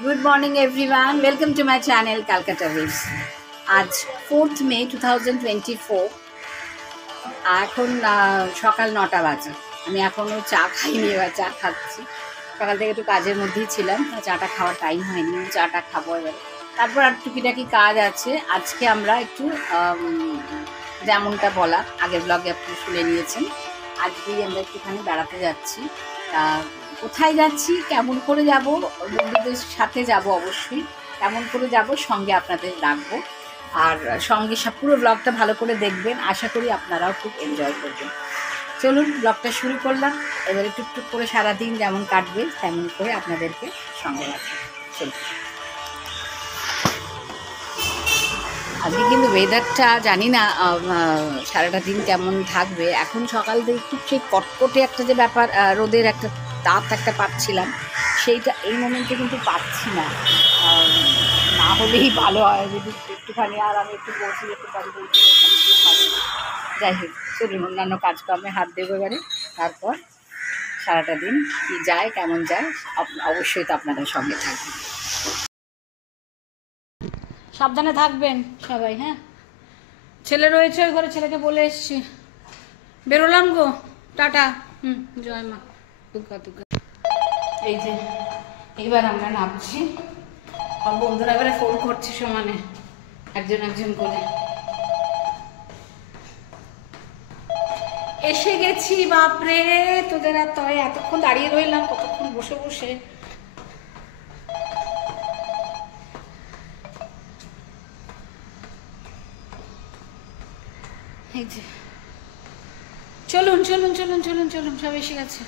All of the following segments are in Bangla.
Good morning everyone. Welcome to my channel Calcutta Waves. আজ 4th May 2024 এখন সকাল 9টা বাজে। আমি এখনও চা খাইনি, এবার চা খাচ্ছি। সকাল থেকে একটু কাজের মধ্যেই ছিলাম, চাটা খাওয়ার টাইম হয়নি, চাটা খাবো এবার। তারপর আর টুকিটাকি কাজ আছে। আজকে আমরা একটু যেমনটা বলা আগের ব্লগে আপনি শুনে নিয়েছেন, আজকেই আমরা একটুখানি বেড়াতে যাচ্ছি। কোথায় যাচ্ছি, কেমন করে যাব, বন্ধুদের সাথে যাব অবশ্যই, কেমন করে যাব সঙ্গে আপনাদের রাখবো। আর সঙ্গে পুরো ব্লগটা ভালো করে দেখবেন, আশা করি আপনারাও খুব এনজয় করবেন। চলুন ব্লগটা শুরু করলাম। এবার টুকটুক করে সারাদিন যেমন কাটবে তেমন করে আপনাদেরকে সঙ্গে রাখবো। চলুন। আজকে কিন্তু ওয়েদারটা জানি না সারাটা দিন কেমন থাকবে। এখন সকাল থেকে একটু সেই কটকটে একটা যে ব্যাপার, রোদের একটা তাপ একটা পাচ্ছিলাম, সেইটা এই মোমেন্টে কিন্তু পাচ্ছি না। না হলেই ভালো হয়, যদি একটুখানি আর আমি একটু বসে যেতে পারি ভালো। যাই হোক, চলুন অন্যান্য কাজকর্মে হাত দেবো এবারে। তারপর সারাটা দিন কী যায় কেমন যায় অবশ্যই তো আপনাদের সঙ্গে থাকবে। সাবধানে থাকবেন সবাই। হ্যাঁ, ছেলে রয়েছে ওই ঘরে, ছেলেকে বলে এসছি। বেরোলাম গো, টাটা। জয় মা দুর্গা দুর্গা। এই যে এবার আমরা নামছি। আর বন্ধুরা এবারে ফোন করছি সমানে, একজন একজন করে। এসে গেছি, বাপরে তোদের আর তয় এতক্ষণ দাঁড়িয়ে রইলাম, কতক্ষণ বসে বসে। এই যে চলুন চলুন চলুন চলুন চলুন, সব এসে গেছে।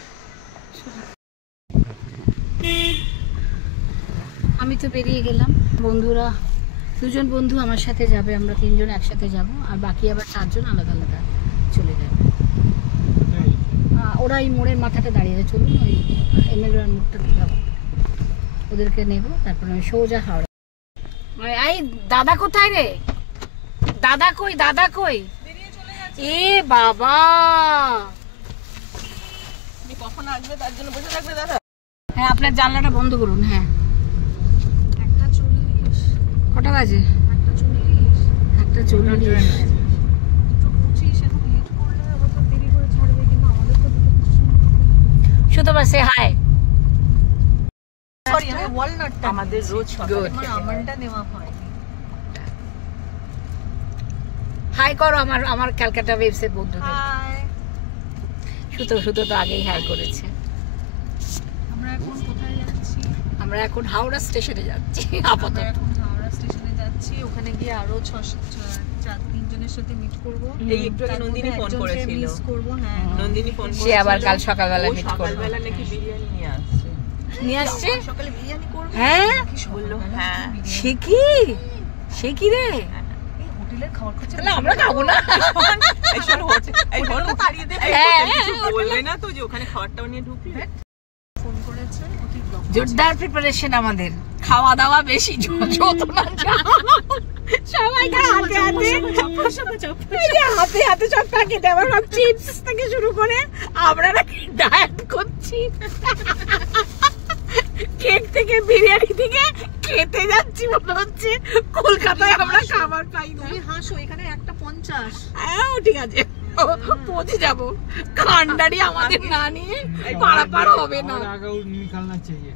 আমি তো বেরিয়ে গেলাম, বন্ধুরা দুজন বন্ধু আমার সাথে যাবে, আমরা তিনজন একসাথে যাব, আর বাকি আবার চারজন আলাদা আলাদা চলে যাবে। ওরা এই মোড়ের মাথাটা দাঁড়িয়ে আছে। চলুন ওই এমএলএর মুখটা যাবো, ওদেরকে নেব, তারপর আমি সোজা হাওড়া। এই দাদা কোথায় রে? দাদা কই, দাদা কই? এ বাবা, কখন আসবে তার জন্য বসে থাকবে দাদা। হ্যাঁ, আপনার জানলাটা বন্ধ করুন। হ্যাঁ, 1:40। কটা বাজে? 1:40। 1:40। শুধু বাসে হাই। সরি, আমি ওয়ালনাটটা আমাদের রোজ সকালে আমার আমন্ডটা নেওয়া হয়। হাই করো আমার ক্যালকাটা ওয়েবসের বন্ধুদের। হাই। সুতো তো আগেই হাই করেছে। আমরা এখন কোথায় যাচ্ছি? আমরা এখন হাওড়া স্টেশনে যাচ্ছি আপাতত। এখন হাওড়া স্টেশনে যাচ্ছি, ওখানে গিয়ে আরো 3 জনের সাথে মিট করব। এই একটু আগে নন্দিনী ফোন করেছিল। মিস করব। হ্যাঁ, নন্দিনী ফোন করেছিল। সে আবার কাল সকালবেলা মিট করব। সকালবেলা নাকি বিরিয়ানি নিয়ে আসছে। সকালে বিরিয়ানি করব। হ্যাঁ, বললো হ্যাঁ। সে কি রে? এই হোটেলের খাবার খরচা তাহলে আমরা খাবো না? তাড়িয়ে দেবে। বলবে না তো যে ওখানে খাবারটাও নিয়ে ঢুকবি। ফোন করেছে, ওটি ব্লক। জোরদার প্রিপারেশন আমাদের, খাওয়া দাওয়া বেশি যত না সবাই হাতে হাতে সব প্যাকেট, আবার সব চিপস থেকে শুরু করে আমরা নাকি ডায়েট করছি। কেক থেকে বিরিয়ানি থেকে খেতে যাচ্ছি, মনে হচ্ছে কলকাতায় আমরা খাবার পাই না। তুমি হাসো, এখানে 1:50। হ্যাঁ ঠিক আছে, পৌঁছে যাবো। খান্ডারি আমাদের না নিয়ে পারাপার হবে না।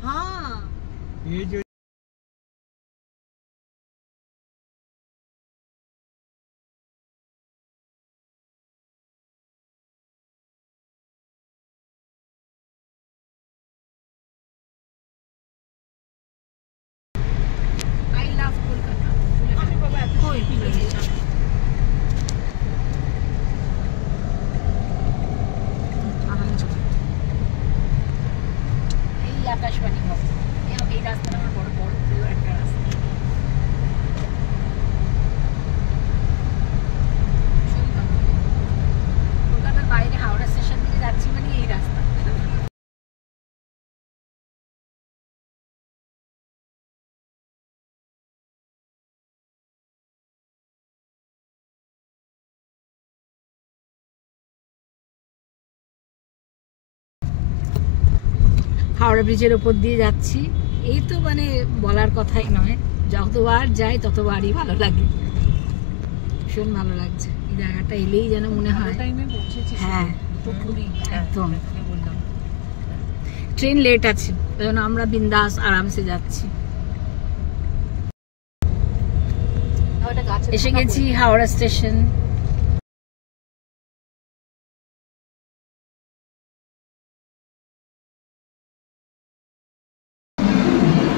হ্যাঁ, I love কলকাতা। আমি বাবা এত কই এই আকাশবাণী ভবন, এই রাস্তাটা আমার বড় বড় প্রিয় একটা রাস্তা। কলকাতার বাইরে হাওড়া স্টেশন থেকে যাচ্ছি মানে এই রাস্তা। হাওড়া ব্রিজের ওপর দিয়ে যাচ্ছি। এই তো মানে বলার কথাই নয়, যতবার যাই ততবারই ভালো লাগে, ভীষণ ভালো লাগছে। এই জায়গাটা এলেই যেন মনে হয় হ্যাঁ একদম। ট্রেন লেট আছে, ওই জন্য আমরা বিন্দাস আরামসে যাচ্ছি। এসে গেছি হাওড়া স্টেশন।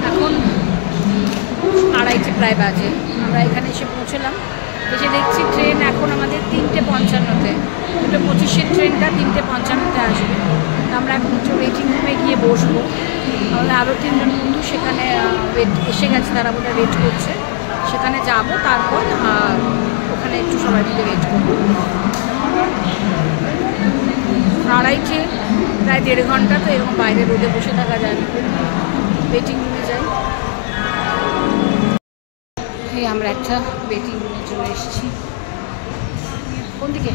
এখন 2:30 প্রায় বাজে, আমরা এখানে এসে পৌঁছলাম। এসে দেখছি ট্রেন এখন আমাদের 3:55-তে, 2:25-এর ট্রেনটা 3:55-তে আসবে। আমরা এখন হচ্ছে ওয়েটিং রুমে গিয়ে বসবো। আমাদের আরও 3জন বন্ধু সেখানে এসে গেছে, তারা বোধহয় ওয়েট করছে, সেখানে যাব, তারপর ওখানে একটু সবাই মিলে ওয়েট করবো। 2:30 প্রায় 1.5 ঘন্টা, তো এরকম বাইরে রোদে বসে থাকা যায় না, ওয়েটিং রুমে যাই। এই আমরা একটা ওয়েটিং রুমে চলে এসেছি। কোন দিকে?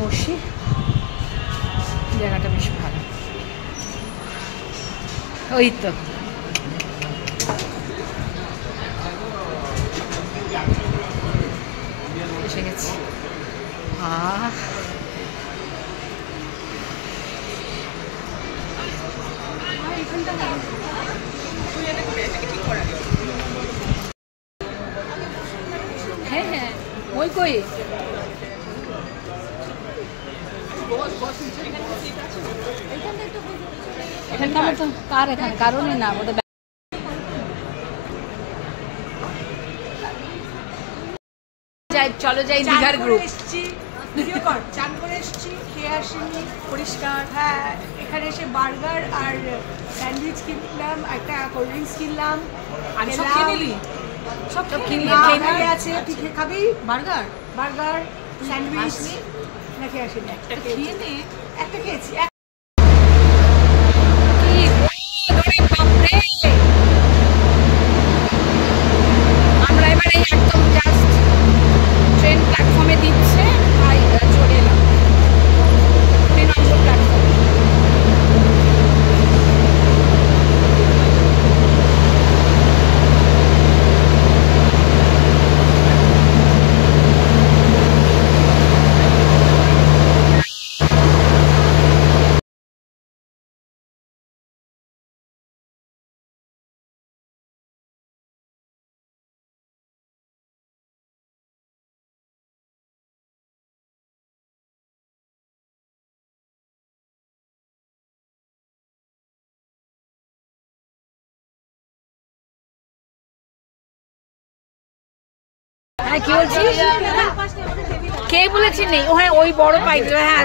বসি, জায়গাটা বেশ ভালো। ওই তো এসে গেছি। হ্যাঁ হ্যাঁ, ওই কই এখানটা তো কার, এখানে কারণে না ওদের। চলো যাই দীঘার গ্রুপ। চান করে এসেছি, খেয়ে আসিনি, পরিষ্কার। হ্যাঁ, এখানে এসে বার্গার আর স্যান্ডউইচ কিনলাম, একটা কোল্ড ড্রিঙ্কস কিনলাম। আর সব খেয়ে নিলি? সব কিনলাম। আছে, তুই খাবি? বার্গার স্যান্ডউইচ না খেয়ে আসিনি? একটা খেয়ে নে। একটা খেয়েছি। আমরা এবারে একদম জাস্ট ট্রেন প্ল্যাটফর্মে দিচ্ছে, তাই চলে এলাম 3 নম্বর প্ল্যাটফর্মে। হ্যাঁ, কি বলছিস? কে বলেছি নেই? ও হ্যাঁ, ওই বড় পাইছিল। হ্যাঁ,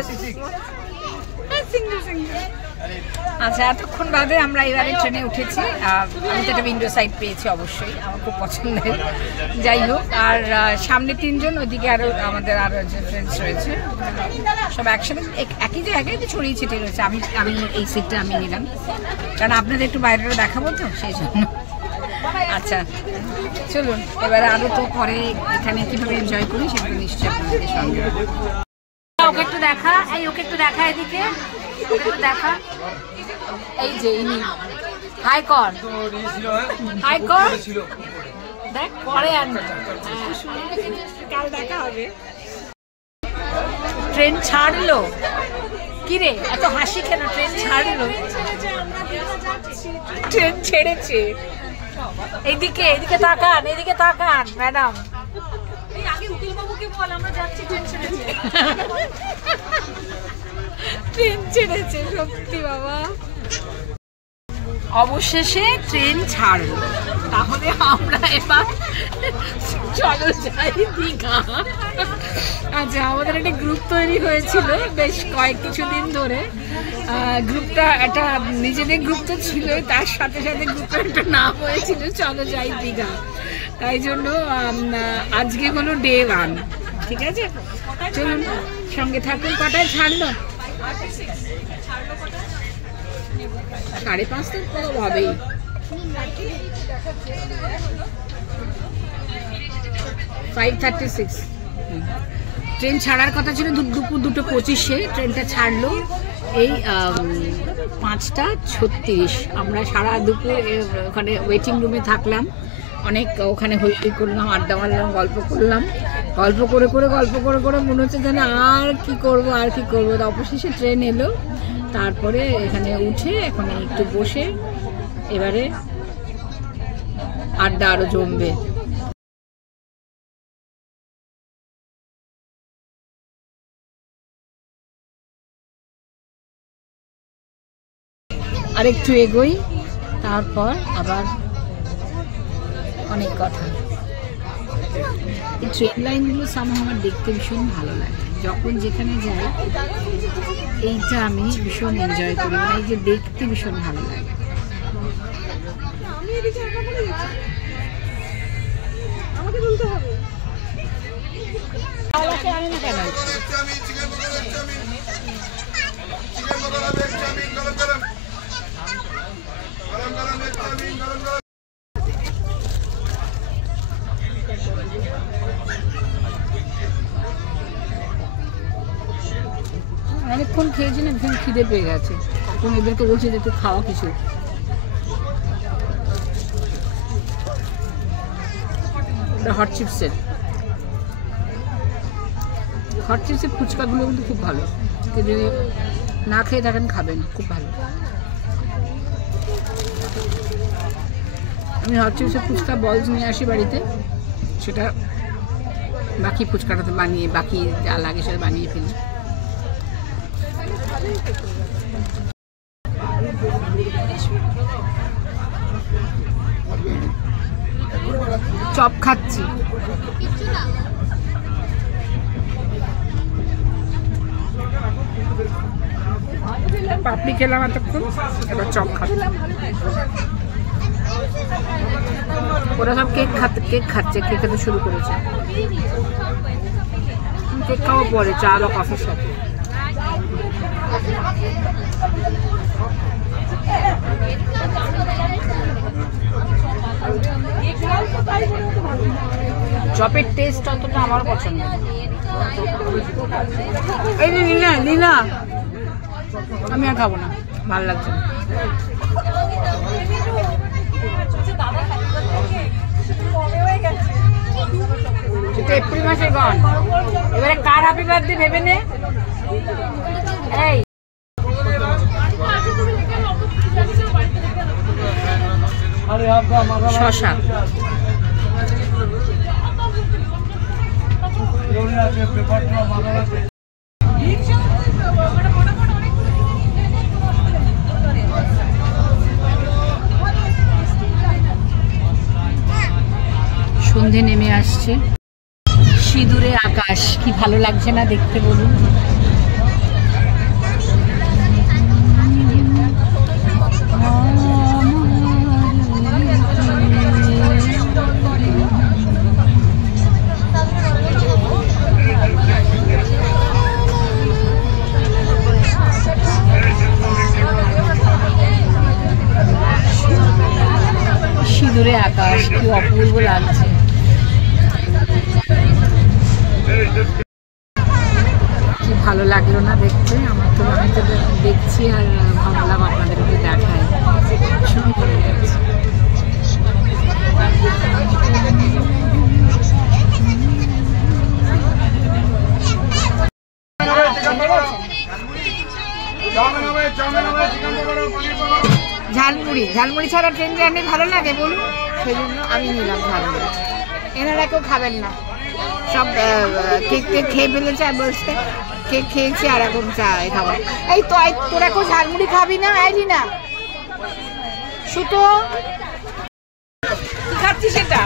আচ্ছা, এতক্ষণ বাদে আমরা এবারে ট্রেনে উঠেছি। আমি তো একটা উইন্ডো সাইড পেয়েছি, অবশ্যই আমার খুব পছন্দের। যাই হোক, আর সামনে 3 জন, ওইদিকে আমাদের আরও যে ফ্রেন্ডস রয়েছে, সব একসাথে একই জায়গায় ছড়িয়ে ছিটিয়ে রয়েছে। আমি এই সিটটা আমি নিলাম, কারণ আপনাদের একটু বাইরেও দেখাবো তো, সেই জন্য। আচ্ছা চলুন, এবারে আরো তো পরে এখানে কিভাবে এনজয় করি সেগুলো নিশ্চয়ই আপনাদের সঙ্গে। ওকে একটু দেখা, ওকে একটু দেখা, এদিকে ওকে একটু দেখা। এই যে ইনি, হাই কর, হাই কর, দেখ পরে আনবে, কাল দেখা হবে। ট্রেন ছাড়লো, কিরে এত হাসি কেন? ট্রেন ছাড়লো, ট্রেন ছেড়েছে। এইদিকে, এদিকে তাকান, এদিকে তাকান ম্যাডাম। ট্রেন ছেড়েছে, সত্যি বাবা। অবশেষে ট্রেন ছাড়লো, তাহলে আমরা এবার চলো যাই দীঘা। আচ্ছা, আমাদের একটা গ্রুপ তৈরি হয়েছিল বেশ কিছুদিন ধরে। গ্রুপটা একটা নিজেদের গ্রুপ তো ছিলই, তার সাথে সাথে গ্রুপের একটা নাম হয়েছিল চলো যাই দীঘা। তাই জন্য আজকে হলো ডে 1, ঠিক আছে? চলুন সঙ্গে থাকুন। কটায় ছাড়লো? 5:30 তো হবেই। 5:36 ট্রেন ছাড়ার কথা ছিল দুপুর 2:25-এ, ট্রেনটা ছাড়লো এই 5:36। আমরা সারা দুপুর ওখানে ওয়েটিং রুমে থাকলাম, অনেক ওখানে হই করলাম, আড্ডা মারলাম, গল্প করলাম, গল্প করে মনে হচ্ছে যেন আর কি করবো। অবশেষে ট্রেন এলো, তারপরে এখানে উঠে এখানে একটু বসে এবারে আড্ডা আরো জমবে। আর একটু এগোই, তারপর আবার অনেক কথা। এই ট্রেন লাইনগুলো সামনে আমার দেখতে ভীষণ ভালো লাগে, যখন যেখানে যাই এইটা আমি ভীষণ এনজয় করি, মানে এই যে দেখতে ভীষণ ভালো লাগে। অনেকক্ষণ খেয়েছি না, ভীষণ খিদে পেয়ে গেছে। এখন এদেরকে বলছি যে একটু খাওয়া কিছু। হট চিপসের ফুচকাগুলো কিন্তু খুব ভালো, যদি না খেয়ে থাকেন খাবেন, খুব ভালো। আমি হট চিপসের ফুচকা বলস নিয়ে আসি বাড়িতে, সেটা বাকি ফুচকাটাতে বানিয়ে, বাকি যা লাগে সেটা বানিয়ে ফেলি। চপ খাচ্ছি, পাপড়ি খেলাম এতক্ষণ, এবার চপ খাচ্ছি। ওরা সব কেক খাচ্ছে, কেক খেতে শুরু করেছে। কেক খাওয়া পরে চা বা কফির সাথে। চপের টেস্ট অতটা আমার পছন্দ। এই যে লীলা, আমি আর খাবো না, ভালো লাগছে না। এপ্রিল মাসে গন, এবারে কার হ্যাপি বার্থডে ভেবে নে। এই শশা সন্ধে নেমে আসছে, সিঁদুরে আকাশ, কি ভালো লাগছে না দেখতে বলুন। সিঁদুরে আকাশ, কি অপূর্ব লাগছে। কি ভালো লাগলো না দেখতে, আমার তো আমি তো দেখছি আর ভাবলাম আপনাদেরকে দেখাই, ভীষণ ভালো লাগছে। ঝালমুড়ি ছাড়া ট্রেন জার্নি ভালো লাগে বলুন, সেই জন্য আমি নিলাম ঝালমুড়ি। এনারা কেউ খাবেন না, সব কেক খেয়ে ফেলেছে আর বসতে, কেক খেয়েছি আর এখন চা খাবো। এই তো তোরা কেউ ঝালমুড়ি খাবি না? আইলি না সুতো, কি খাচ্ছিস সেটা?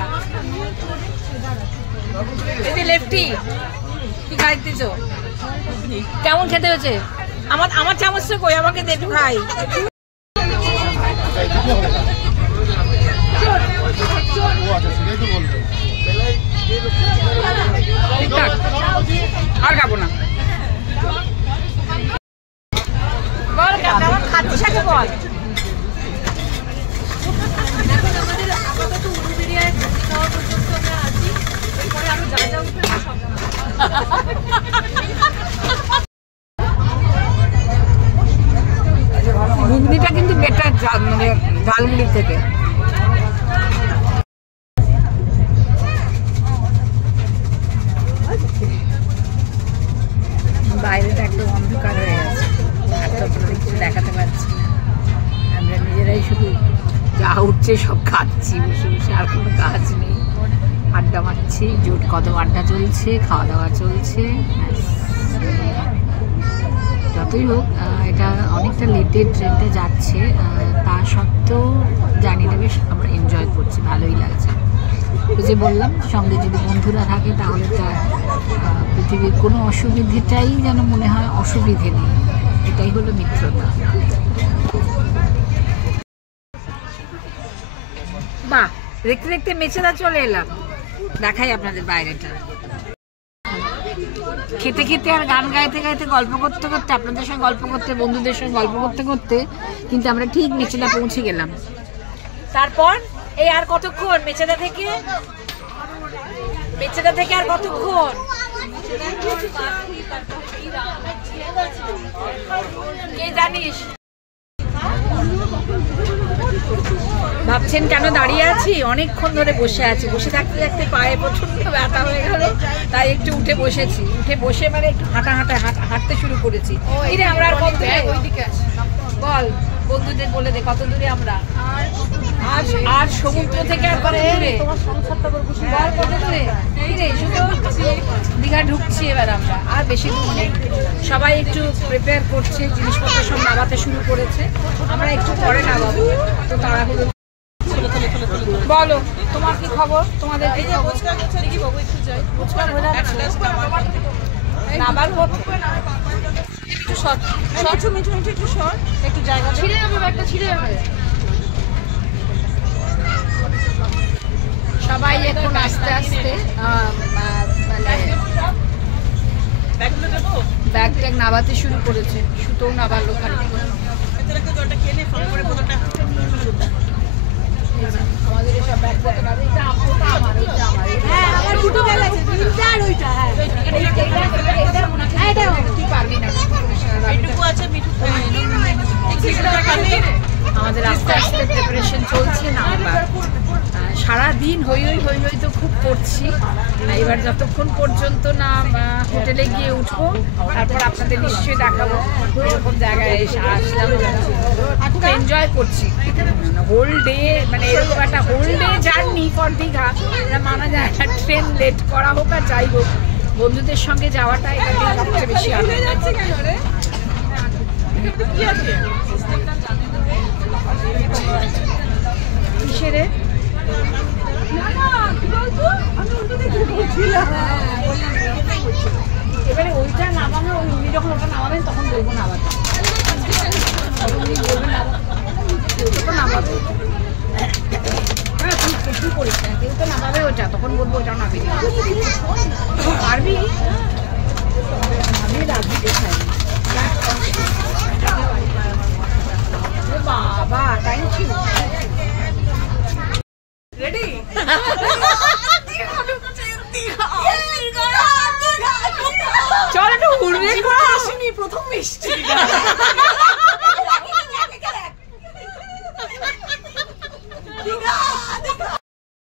এই যে লেফটি, কি খাইতেছ? কেমন খেতে হয়েছে? আমার চামচটা কই, আমাকে দে একটু খাই। আর খাবো না, বল কেমন খাচ্ছিস আগে বল। আমাদের আপাতত উড়ুবেড়িয়ায় খাওয়া পর্যন্ত আমরা আছি, এরপরে আরো যা যা উঠবে সব ঘুগনিটা কিন্তু বেটার মানে ঝালমুড়ি থেকে। বাইরেটা একদম অন্ধকার হয়ে গেছে, আপনাদের কিছু দেখাতে পারছি না। আমরা নিজেরাই শুধু যা উঠছে সব খাচ্ছি বসে বসে, আর কোনো কাজ নেই। আড্ডা মারছি, জোট কদম আড্ডা চলছে, খাওয়া দাওয়া চলছে। যতই হোক এটা অনেকটা লেটের ট্রেনটা যাচ্ছে, তা সত্ত্বেও জার্নিটা বেশ আমরা এনজয় করছি, ভালোই লাগছে। ওই যে বললাম, সঙ্গে যদি বন্ধুরা থাকে তাহলে তো পৃথিবীর কোনো অসুবিধেটাই যেন মনে হয় অসুবিধে নেই, এটাই হলো মিত্রতা। বাহ, দেখতে দেখতে মেচেদা চলে এলাম, দেখাই আপনাদের বাইরেটা। খেতে খেতে আর গান গাইতে গাইতে গল্প করতে করতে, আপনাদের সঙ্গে গল্প করতে, বন্ধুদের সঙ্গে গল্প করতে করতে কিন্তু আমরা ঠিক মেচেদা পৌঁছে গেলাম। তারপর এই আর কতক্ষণ মেচেদা থেকে আর কতক্ষণ? কে জানিস? ভাবছেন কেন দাঁড়িয়ে আছি? অনেকক্ষণ ধরে বসে আছি, বসে থাকতে থাকতে পায়ে প্রচন্ড ব্যথা হয়ে গেল, তাই একটু উঠে বসেছি। উঠে বসে মানে একটু হাঁটতে শুরু করেছি। আমরা আর কত বল, বন্ধুদের বলে দে কত দূরে আমরা? আর সমুদ্র থেকে আর কত দূরে? বল কত দূরে? শুধু দীঘা ঢুকছি এবার আমরা, আর বেশি দূর নেই। সবাই একটু প্রিপেয়ার করছে, জিনিসপত্র সব নামাতে শুরু করেছে, আমরা একটু পরে নামাবো। তো তাড়াহুড়ো। বলো তোমার কি খবর? তোমাদের নামার একটু জায়গা ছিঁড়ে যাবে, একটা ছিঁড়ে যাবে। সবাই এখন আস্তে আস্তে মানে ব্যাগ ট্যাগ নামাতে শুরু করেছে। সুতোও নামালো খানিকক্ষণ। আমাদের এসব ব্যাগ পত্র নামে, এটা আমার, এটা আমার, হ্যাঁ আমার দুটো ব্যাগ আছে, তিনটা আর ওইটা। হ্যাঁ এটা তুই পারবি না, এইটুকু আছে মিঠু। আমাদের আস্তে আস্তে প্রিপারেশন চলছে নামবার। সারাদিন হই হই তো খুব করছি। এবার যতক্ষণ পর্যন্ত না হোটেলে গিয়ে উঠবো, তারপর আপনাদের নিশ্চয়ই দেখাবো এরকম জায়গায় এসে আসলাম। খুব এনজয় করছি হোল ডে, মানে এরকম একটা whole day journey for Digha. মানা যায় না, ট্রেন লেট করা হোক আর যাই হোক, বন্ধুদের সঙ্গে যাওয়াটা এটা সবচেয়ে বেশি আনন্দ। কিসেরে এবারে ওইটা নামানো, উনি যখন ওটা নামাবেন তখন বলবো নামাতে, নামাবে। হ্যাঁ তুই করিস না, কেউ তো নামাবে ওইটা, তখন বলবো ওটা নামিয়ে পারবি। আমি রাখবি খাই বাবা, থ্যাংক ইউ। রেডি? চল একটু ঘুরবে। আসেনি প্রথম মিষ্টি।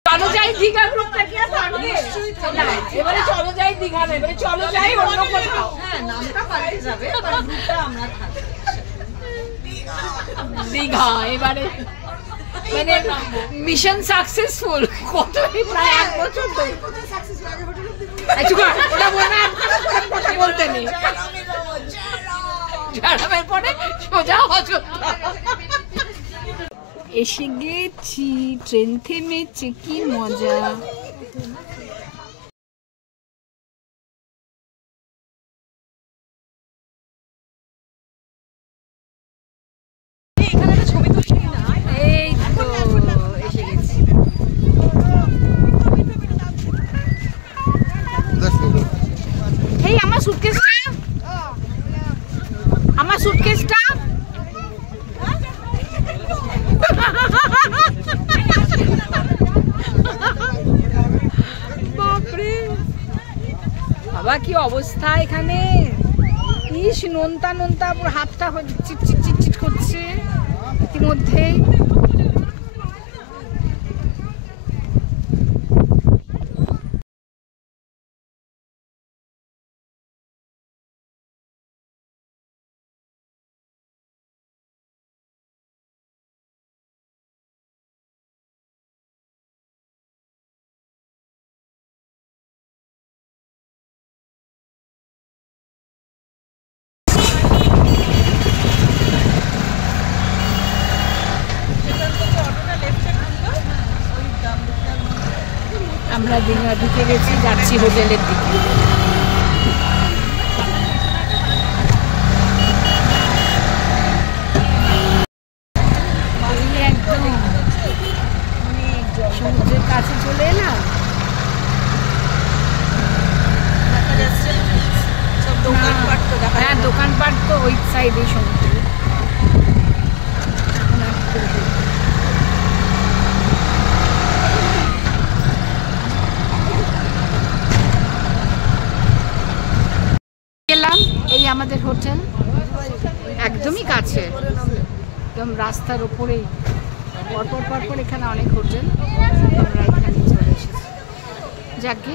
চলো যাই দীঘা গ্রুপটা কি আর থাকবে? এবারে চলো যাই দীঘা না, এবারে চলো যাই অন্য কোথাও। হ্যাঁ নামটা পাল্টে যাবে, গ্রুপটা আমরা থাকবো দীঘা। এবারে মানে মিশন সাকসেসফুল। কতই প্রায় 1 বছর ধরে ওটা বলতে নেই, পরে সোজা অযোধ্যা। এসে গেছি, ট্রেন থেমেছে, কি মজা। এই তো এসে গেছি। এই আমার সুটকেসটা, আমার সুটকেসটা বাপরে বাবা, কি অবস্থা এখানে, ইস নোনতা নোনতা, পুরো হাতটা চিটচিট চিটচিট করছে ইতিমধ্যেই। আমরা ঢুকে গেছি, যাচ্ছি হোটেলের দিকে। একদম সমুদ্রের কাছে চলে এলাম। হ্যাঁ দোকানপাট তো ওই সাইডে সমুদ্রে। এই আমাদের হোটেল একদমই কাছে, একদম রাস্তার ওপরেই, পরপর পরপর এখানে অনেক হোটেল। আমরা এখানে চলে এসেছি, যাকে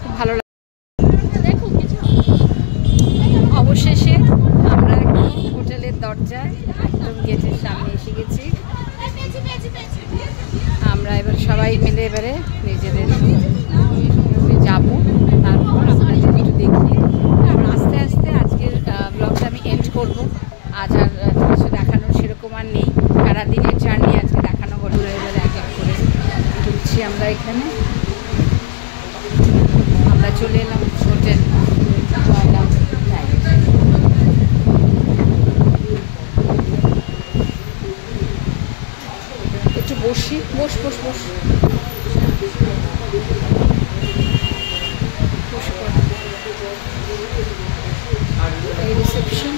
খুব ভালো লাগে। অবশেষে আমরা একদম হোটেলের দরজায়, একদম গেটের সামনে এসে গেছি। আমরা এবার সবাই মিলে এবারে নিজেদের যাব, তারপর আপনাদের একটু দেখি। আস্তে আস্তে আজকের ব্লগটা আমি এন্ড করব। আজ আর কিছু দেখানোর সেরকম আর নেই, সারাদিনের জার্নি আজকে দেখানো হলো। এবার এক এক করে ঢুকছি আমরা এখানে। আমরা চলে এলাম হোটেল একটু বসি, বস বস বস এই রিসেপশন।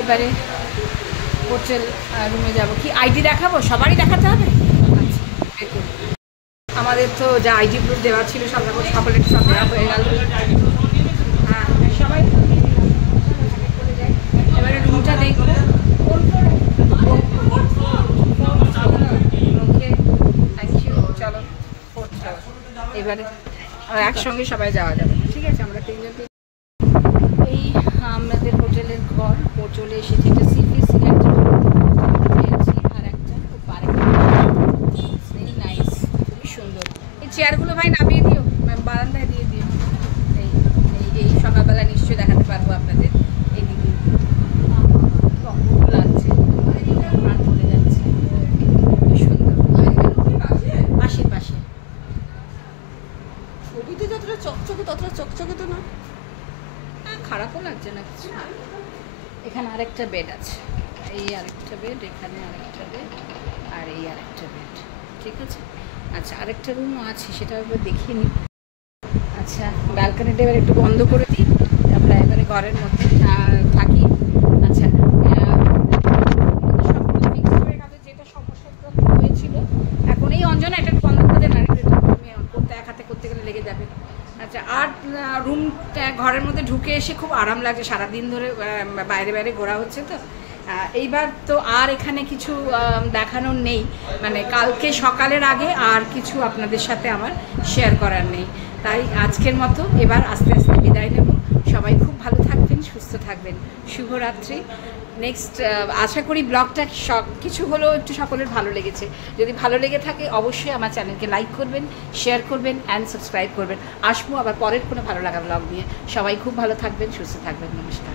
এবারে হোটেল রুমে যাব। কি আইডি দেখাবো? সবারই দেখাতে হবে? আচ্ছা আমাদের তো যা আইডি প্রুফ দেওয়া ছিল সকলের সব দেওয়া হয়ে গেল। হ্যাঁ সবাই এবারে রুমটা দেখবো। চলো এবারে একসঙ্গে সবাই যাওয়া যাবে, ঠিক আছে? আমরা তিনজন। এই আমাদের হোটেলের ঘর চলে এসেছি। এটা সিপিসি আর একটা নাইস, খুবই সুন্দর। এই চেয়ারগুলো ভাই নামিয়ে দিও, বারান্দায় দিয়ে দিও। এই সকালবেলা নিশ্চয়ই দেখাতে পারবো আপনাদের। এইদিকে লাগছে, চলে যাচ্ছে, সুন্দর পাশে পাশে। ছবিতে যতটা চকচকে ততটা চকচকে তো না, খারাপও লাগছে না কিছু। এখানে আরেকটা বেড আছে, এই আরেকটা বেড, এখানে আরেকটা বেড, আর এই আরেকটা বেড, ঠিক আছে? আচ্ছা আরেকটা রুমও আছে, সেটা একবার দেখিয়ে নিই। আচ্ছা ব্যালকনিটা এবার একটু বন্ধ করে দিই, আমরা এবারে ঘরের মধ্যে থাকি। আচ্ছা সবগুলো ফিক্স হয়ে গেল, যেটা সমস্যা হয়েছিল। এখন এই অঞ্জনা এটা বন্ধ করে দেন, আর তুমি করতে এক হাতে করতে গেলে লেগে যাবে। আচ্ছা আর রুমটা ঘরের মধ্যে ঢুকে এসে খুব আরাম লাগছে, সারাদিন ধরে বাইরে বাইরে ঘোরা হচ্ছে তো। এইবার তো আর এখানে কিছু দেখানোর নেই, মানে কালকে সকালের আগে আর কিছু আপনাদের সাথে আমার শেয়ার করার নেই। তাই আজকের মতো এবার আস্তে আস্তে বিদায় নেব। সবাই খুব ভালো থাকবেন, সুস্থ থাকবেন। শুভরাত্রি। নেক্সট আশা করি ব্লগটা কিছু হলেও একটু সকলের ভালো লেগেছে। যদি ভালো লেগে থাকে অবশ্যই আমার চ্যানেলকে লাইক করবেন, শেয়ার করবেন অ্যান্ড সাবস্ক্রাইব করবেন। আসবো আবার পরের কোনো ভালো লাগা ব্লগ নিয়ে। সবাই খুব ভালো থাকবেন, সুস্থ থাকবেন। নমস্কার।